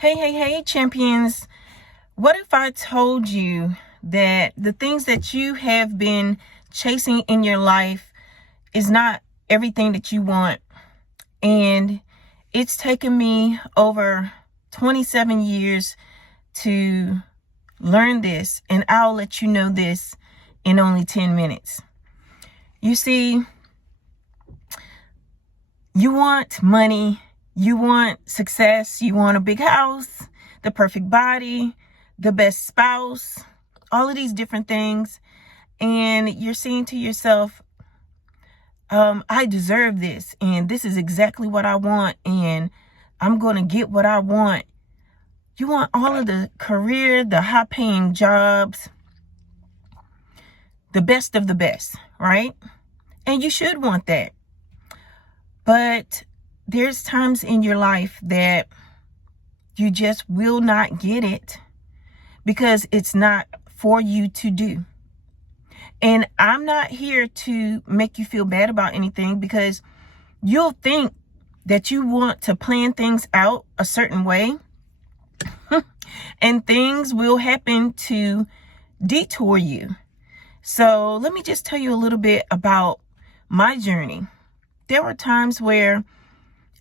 Hey, champions. What if I told you that the things that you have been chasing in your life is not everything that you want? And it's taken me over 27 years to learn this, and I'll let you know this in only 10 minutes. You see, you want money, you want success, you want a big house, the perfect body, the best spouse, all of these different things. And you're saying to yourself, I deserve this, and this is exactly what I want, and I'm going to get what I want. You want all of the career, the high-paying jobs, the best of the best, right? And you should want that. But there's times in your life that you just will not get it because it's not for you to do. And I'm not here to make you feel bad about anything, because you'll think that you want to plan things out a certain way and things will happen to detour you. So let me just tell you a little bit about my journey. There were times where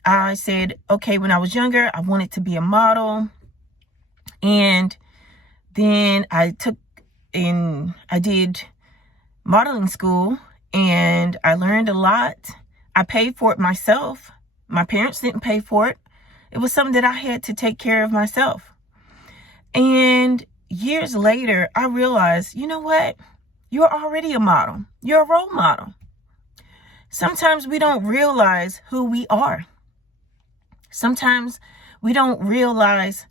I said, okay, when I was younger, I wanted to be a model. And then I did modeling school, and I learned a lot. I paid for it myself. My parents didn't pay for it. It was something that I had to take care of myself. And years later, I realized, you know what? You're already a model. You're a role model. Sometimes we don't realize who we are. Sometimes we don't realize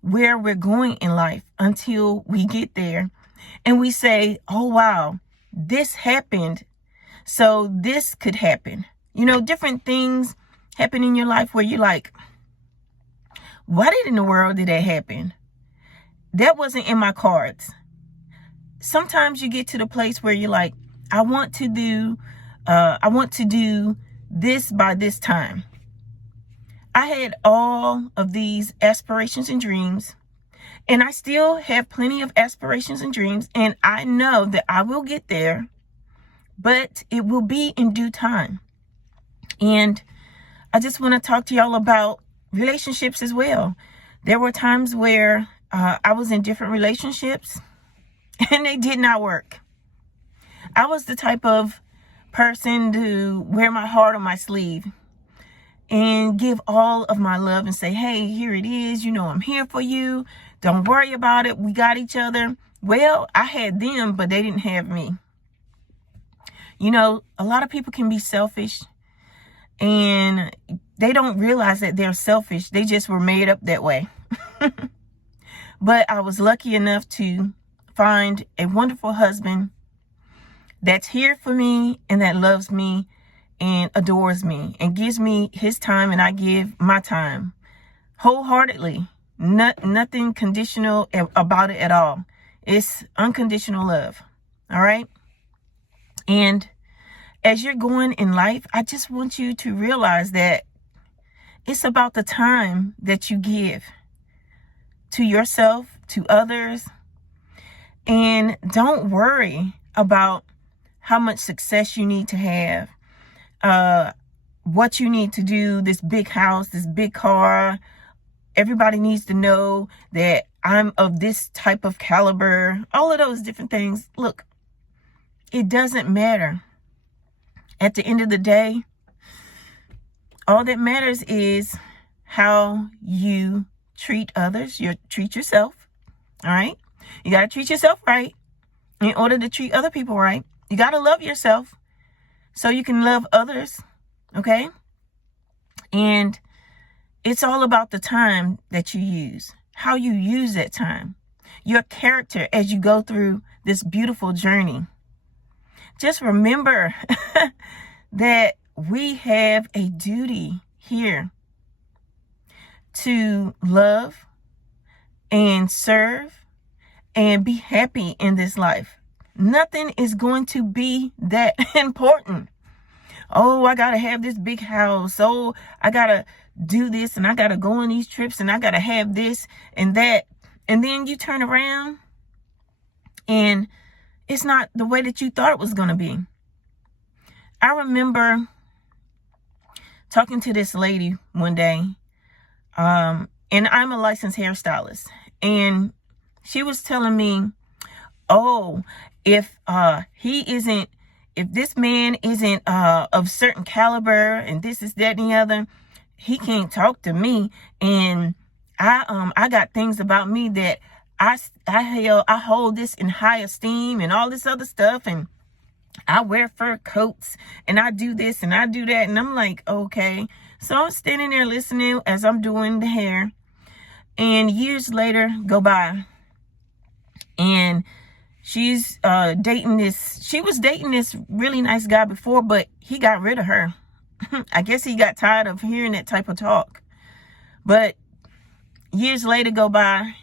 where we're going in life until we get there and we say, oh, wow, this happened, so this could happen. You know, different things happen in your life where you're like, why in the world did that happen? That wasn't in my cards. Sometimes you get to the place where you're like, I want to do this by this time. I had all of these aspirations and dreams, and I still have plenty of aspirations and dreams, and I know that I will get there, but it will be in due time. And I just want to talk to y'all about relationships as well. There were times where I was in different relationships and they did not work. I was the type of person to wear my heart on my sleeve and give all of my love and say, hey, here it is. You know, I'm here for you. Don't worry about it. We got each other. Well, I had them, but they didn't have me. You know, a lot of people can be selfish and they don't realize that they're selfish. They just were made up that way. But I was lucky enough to find a wonderful husband that's here for me and that loves me and adores me and gives me his time, and I give my time wholeheartedly. Nothing conditional about it at all. It's unconditional love. All right. And as you're going in life, I just want you to realize that it's about the time that you give to yourself, to others. And don't worry about how much success you need to have, what you need to do, this big house, this big car. Everybody needs to know that I'm of this type of caliber, all of those different things. Look, it doesn't matter. At the end of the day, all that matters is how you treat others. You treat yourself. All right. You got to treat yourself right in order to treat other people right. You got to love yourself so you can love others. Okay. And it's all about the time that you use, how you use that time, your character as you go through this beautiful journey. Just remember that we have a duty here to love and serve and be happy in this life. Nothing is going to be that important. Oh, I got to have this big house. Oh, I got to do this and I got to go on these trips and I got to have this and that. And then you turn around and it's not the way that you thought it was going to be. I remember talking to this lady one day, and I'm a licensed hairstylist, and she was telling me, oh, if this man isn't of certain caliber and this is that and the other, he can't talk to me. And I got things about me that I hold this in high esteem and all this other stuff, and I wear fur coats and I do this and I do that. And I'm like, okay. So I'm standing there listening as I'm doing the hair, and years later go by, and she was dating this really nice guy before, but he got rid of her. I guess he got tired of hearing that type of talk. But years later go by,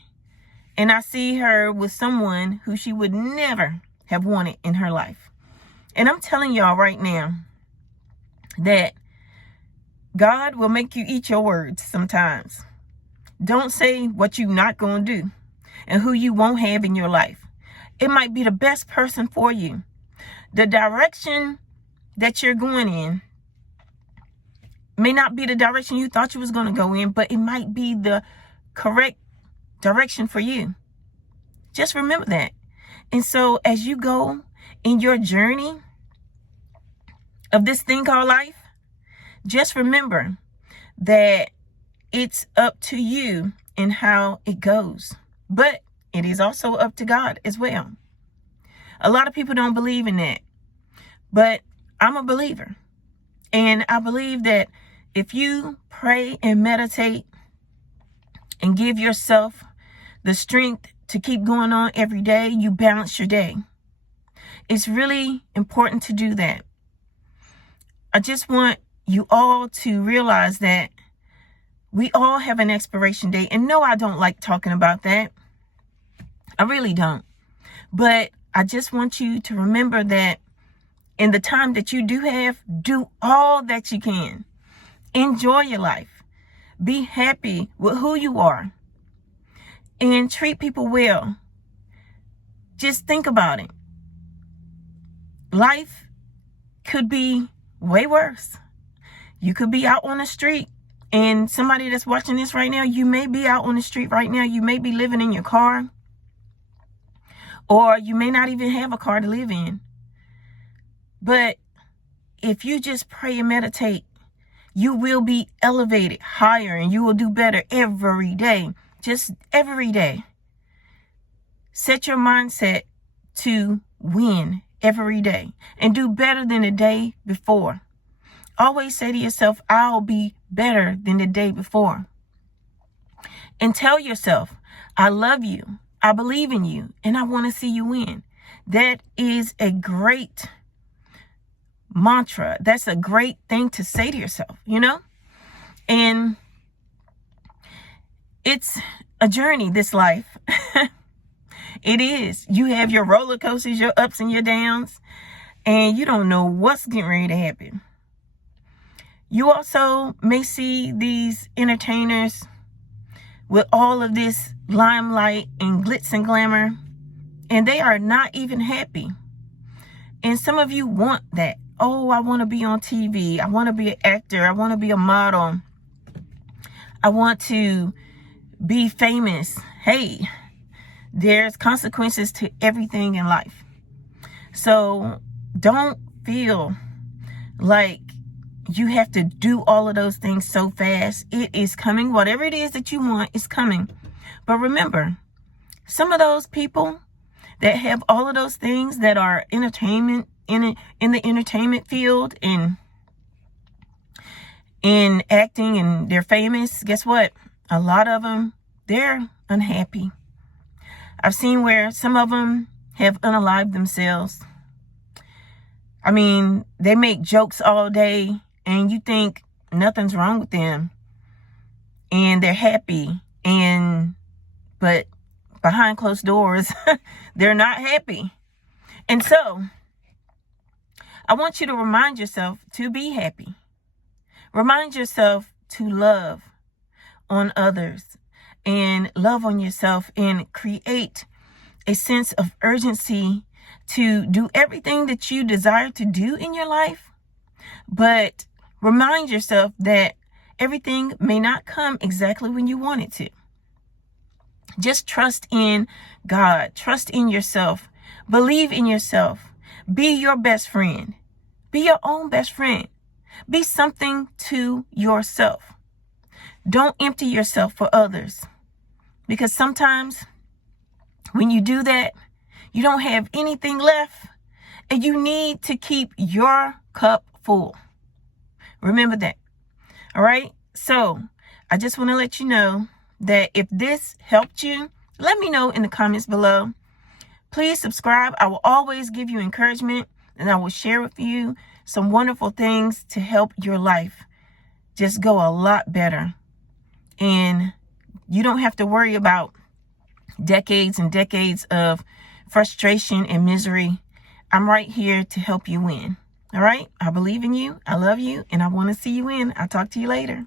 and I see her with someone who she would never have wanted in her life. And I'm telling y'all right now that God will make you eat your words sometimes. Don't say what you're not going to do and who you won't have in your life. It might be the best person for you. The direction that you're going in may not be the direction you thought you was going to go in, but it might be the correct direction for you. Just remember that. And so as you go in your journey of this thing called life, just remember that it's up to you and how it goes. But it is also up to God as well. A lot of people don't believe in that, but I'm a believer. And I believe that if you pray and meditate and give yourself the strength to keep going on every day, you balance your day. It's really important to do that. I just want you all to realize that we all have an expiration date. And no, I don't like talking about that. I really don't. But I just want you to remember that in the time that you do have, do all that you can. Enjoy your life. Be happy with who you are. And treat people well. Just think about it. Life could be way worse. You could be out on the street, and somebody that's watching this right now, you may be out on the street right now. You may be living in your car, or you may not even have a car to live in. But if you just pray and meditate, you will be elevated higher, and you will do better every day. Just every day. Set your mindset to win every day and do better than the day before. Always say to yourself, I'll be better than the day before. And tell yourself, I love you, I believe in you, and I want to see you win. That is a great mantra. That's a great thing to say to yourself, you know? And it's a journey, this life. It is. You have your roller coasters, your ups and your downs, and you don't know what's getting ready to happen. You also may see these entertainers with all of this limelight and glitz and glamour, and they are not even happy. And some of you want that. Oh, I want to be on TV. I want to be an actor. I want to be a model. I want to be famous. Hey, there's consequences to everything in life. So don't feel like you have to do all of those things so fast. It is coming. Whatever it is that you want is coming. But remember, some of those people that have all of those things that are entertainment in the entertainment field and in acting, and they're famous, guess what? A lot of them, they're unhappy. I've seen where some of them have unalived themselves. I mean, they make jokes all day and you think nothing's wrong with them. And they're happy. But behind closed doors, they're not happy. And so, I want you to remind yourself to be happy. Remind yourself to love on others and love on yourself and create a sense of urgency to do everything that you desire to do in your life. But remind yourself that everything may not come exactly when you want it to. Just trust in God. Trust in yourself. Believe in yourself. Be your best friend. Be your own best friend. Be something to yourself. Don't empty yourself for others. Because sometimes when you do that, you don't have anything left. And you need to keep your cup full. Remember that. All right. So I just want to let you know that if this helped you, let me know in the comments below. Please subscribe. I will always give you encouragement, and I will share with you some wonderful things to help your life just go a lot better. And you don't have to worry about decades and decades of frustration and misery. I'm right here to help you win. All right. I believe in you. I love you. And I want to see you win. I'll talk to you later.